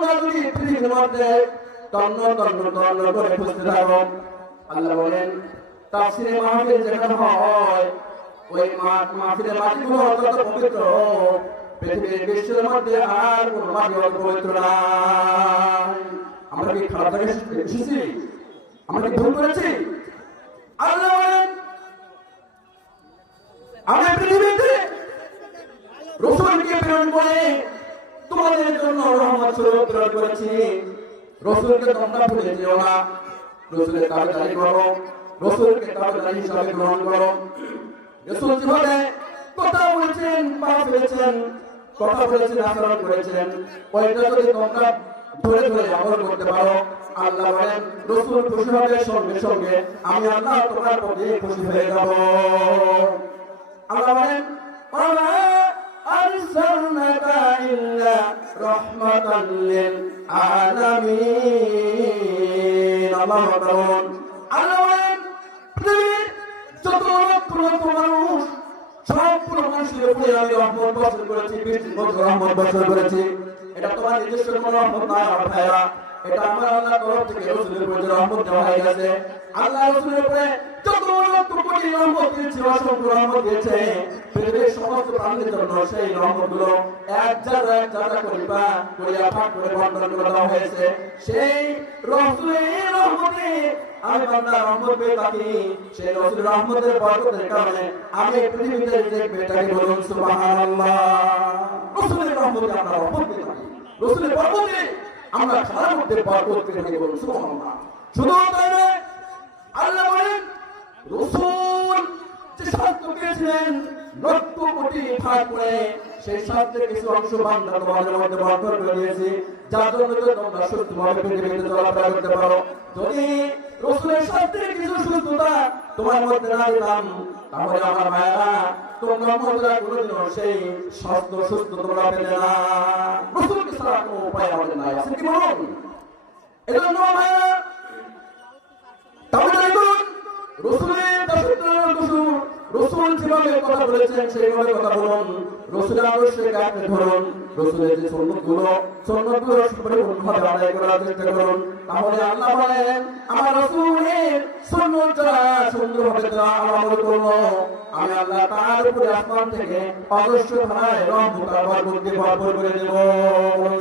তোমরা যদি পৃথিবীর মধ্যে তন্ন তন্ন তন্ন করে খুঁজতে থাকো, আল্লাহ বলেন তাফসীরে মাহফিল যেখানে হয় ওই মাহফিলের মাটিগুলো অত্যন্ত পবিত্র, পৃথিবীর বিশ্বের মধ্যে আর কোনো মাটি অত পবিত্র নাই। আমরা কি খারাপ জায়গায় এসেছি? আমরা কি ভুল করেছি? আল্লাহ বলেন আমি পৃথিবীতে রাসূলকে প্রেরণ করে তোমাদের জন্য রহমত স্বরূপ প্রেরণ করেছি। রাসূলকে তোমরা ভুলে যেও না, রাসূলের তাবেদারি করো, রাসূলকে তাবেদারি হিসাবে গ্রহণ করো। রাসূল যেভাবে কথা বলেছেন, পা ফেলেছেন, কথা বলেছেন, আচরণ করেছেন, ওইটা যদি তোমরা ধরে ধরে আমল করতে পারো, আল্লাহ বলেন রাসূল খুশি হবে, সঙ্গে সঙ্গে আমি আল্লাহ তোমার প্রতি খুশি হয়ে যাব। আল্লাহ বলেন ওয়া আরসালনাকা ইল্লা রাহমাতাল লিল আলামিন। আল্লাহ বলেন পৃথিবীর যত লক্ষ লক্ষ মানুষ, সবগুলো মানুষের উপরে আমি রহমত বর্ষণ করেছি, বৃষ্টির মতো রহমত বর্ষণ করেছি। এটা তোমার নিজস্ব কোনো রহমত নয় আমার ভাইরা, এটা আমার আল্লাহর তরফ থেকে রাসূলের উপরে রহমত দেওয়া হয়ে গেছে। আল্লাহ রাসূলের উপরে যত লক্ষ কোটি রহমত দিয়েছে, অসংখ্য রহমত দিয়েছে, পৃথিবীর সমস্ত প্রাণীর জন্য সেই রহমতগুলো এক জায়গা করিয়া ভাগ করে বন্টন করে দেওয়া হয়েছে। সেই রাসূলের রহমতে আমি বান্দা রহমত পেয়ে থাকি, সেই রাসূলের রহমতের বরকতের কারণে আমি পৃথিবীতে দেখবে তাকে বলুন সুবহানাল্লাহ। রাসূলের রহমতে আমরা রহমত পেয়ে থাকি, রাসূলের বরকতে আমরা খারাপ মধ্যে বরকত পেয়ে থাকি, বলুন সুবহানাল্লাহ। শুধু তাই নয়, আল্লাহ বলেন রাসূল যে শাস্ত্র পেয়েছিলেন লক্ষ কোটি ভাগ করে, সেই শাস্ত্রের কিছু অংশ বান্দা তোমাদের মধ্যে বন্টন করে দিয়েছি, যার জন্য তোমরা সুস্থভাবে পৃথিবীতে চলাফেরা করতে পারো। যদি রাসূলের শাস্ত্রের কিছু সুস্থতা তোমার মধ্যে না দিতাম, তাহলে আমার ভাইরা তোমরা মধ্যে কোনোদিনও সেই স্বাস্থ্য সুস্থ তোমরা পেতে না। রাসূলকে ছাড়া কোনো উপায় আমাদের নাই, আছে কি বলুন? এজন্য ভাইরা তাহলে দেখুন রাসূলের রাসূল যেভাবে কথা বলেছেন সেইভাবে কথা বলুন, রাসূলের আদর্শকে আপনি ধরুন, রাসূলের যে সুন্নতগুলো পরিপূর্ণভাবে আদায় করার চেষ্টা করুন। তাহলে আল্লাহ বলেন আমার রাসূলের সুন্নত যারা সুন্দরভাবে আমল করলো, আমি আল্লাহ তার উপরে আসমান থেকে অদৃশ্য ধারায় রহমত আর বরকত দিয়ে ভরপুর করে দেব।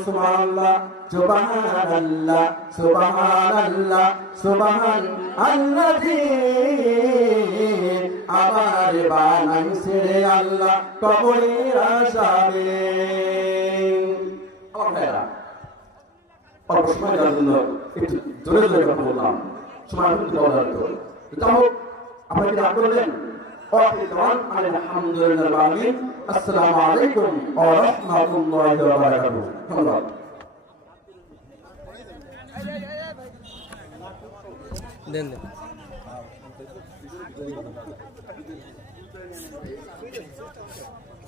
সুবহানাল্লাহ সুবহানাল্লাহ সুবহানাল্লাহ সুবহানাল্লাযী আমার বানাইছে আল্লাহ কবরের আযাবে। আমার ভাইরা অল্প সময় জন্য একটু জোরে জোরে কথা বললাম, সময় কিন্তু বলার তো যাও আপনারা কি রাগ করলেন? আলহামদুলিল্লাহ আমিন। আসসালামু আলাইকুম ওয়া রাহমাতুল্লাহি ওয়া বারাকাতুহু। ধন্যবাদ। দেন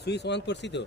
সুইচ অন করছি তো।